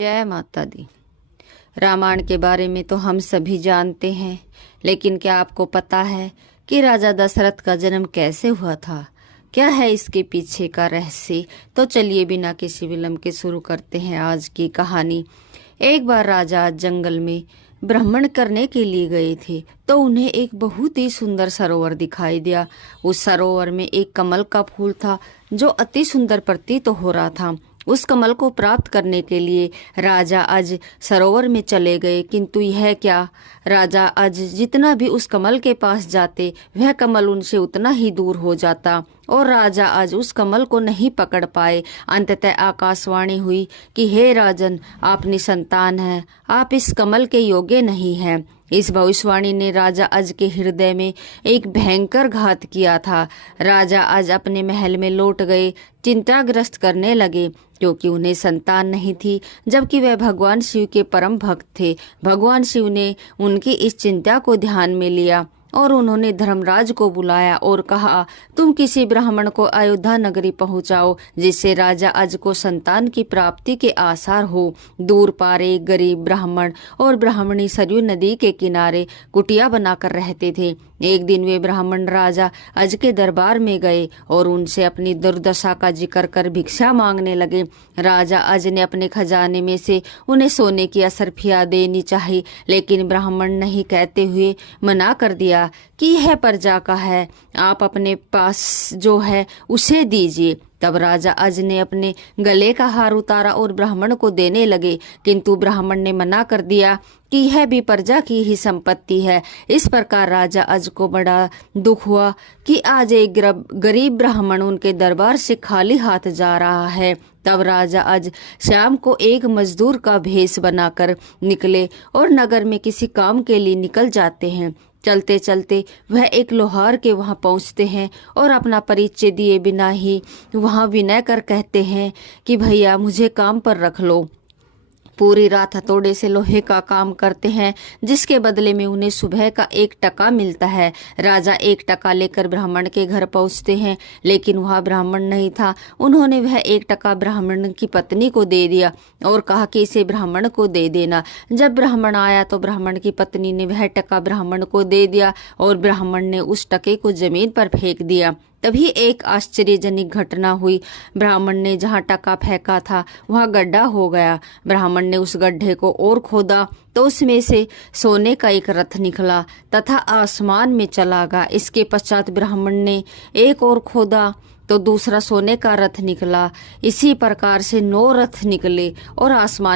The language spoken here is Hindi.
जय माता दी। रामायण के बारे में तो हम सभी जानते हैं, लेकिन क्या आपको पता है कि राजा दशरथ का जन्म कैसे हुआ था? क्या है इसके पीछे का रहस्य? तो चलिए बिना किसी विलंब के शुरू करते हैं आज की कहानी। एक बार राजा जंगल में भ्रमण करने के लिए गए थे, तो उन्हें एक बहुत ही सुंदर सरोवर दिखाई दिया। उस सरोवर में एक कमल का फूल था जो अति सुंदर प्रतीत हो रहा था। उस कमल को प्राप्त करने के लिए राजा आज सरोवर में चले गए, किंतु यह क्या, राजा आज जितना भी उस कमल के पास जाते वह कमल उनसे उतना ही दूर हो जाता और राजा आज उस कमल को नहीं पकड़ पाए। अंततः आकाशवाणी हुई कि हे राजन, आप निसंतान हैं, आप इस कमल के योग्य नहीं हैं। इस भविष्यवाणी ने राजा अज के हृदय में एक भयंकर घात किया था। राजा आज अपने महल में लौट गए, चिंताग्रस्त करने लगे क्योंकि उन्हें संतान नहीं थी, जबकि वह भगवान शिव के परम भक्त थे। भगवान शिव ने उनकी इस चिंता को ध्यान में लिया और उन्होंने धर्मराज को बुलाया और कहा, तुम किसी ब्राह्मण को अयोध्या नगरी पहुंचाओ जिससे राजा अज को संतान की प्राप्ति के आसार हो। दूर पारे गरीब ब्राह्मण और ब्राह्मणी सरयू नदी के किनारे कुटिया बनाकर रहते थे। एक दिन वे ब्राह्मण राजा अज के दरबार में गए और उनसे अपनी दुर्दशा का जिक्र कर भिक्षा मांगने लगे। राजा अज ने अपने खजाने में से उन्हें सोने की असरफिया देनी चाहिए, लेकिन ब्राह्मण नहीं कहते हुए मना कर दिया कि यह प्रजा का है, आप अपने पास जो है उसे दीजिए। तब राजा अज ने अपने गले का हार उतारा और ब्राह्मण को देने लगे, किंतु ब्राह्मण ने मना कर दिया कि यह भी प्रजा की ही संपत्ति है। इस प्रकार राजा अज को बड़ा दुख हुआ कि आज एक गरीब ब्राह्मण उनके दरबार से खाली हाथ जा रहा है। तब राजा अज शाम को एक मजदूर का भेष बनाकर निकले और नगर में किसी काम के लिए निकल जाते हैं। चलते चलते वह एक लोहार के वहां पहुंचते हैं और अपना परिचय दिए बिना ही वहां विनय कर कहते हैं कि भैया मुझे काम पर रख लो। पूरी रात हथौड़े से लोहे का काम करते हैं, जिसके बदले में उन्हें सुबह का 1 टका मिलता है। राजा 1 टका लेकर ब्राह्मण के घर पहुंचते हैं, लेकिन वह ब्राह्मण नहीं था। उन्होंने वह 1 टका ब्राह्मण की पत्नी को दे दिया और कहा कि इसे ब्राह्मण को दे देना। जब ब्राह्मण आया तो ब्राह्मण की पत्नी ने वह टका ब्राह्मण को दे दिया और ब्राह्मण ने उस टके को जमीन पर फेंक दिया। तभी एक आश्चर्यजनक घटना हुई। ब्राह्मण ने जहाँ टका फेंका था वहाँ गड्ढा हो गया। ब्राह्मण ने उस गड्ढे को और खोदा तो उसमें से सोने का एक रथ निकला तथा आसमान में चला गया। इसके पश्चात ब्राह्मण ने एक और खोदा तो दूसरा सोने का रथ निकला। इसी प्रकार से 9 रथ निकले और आसमान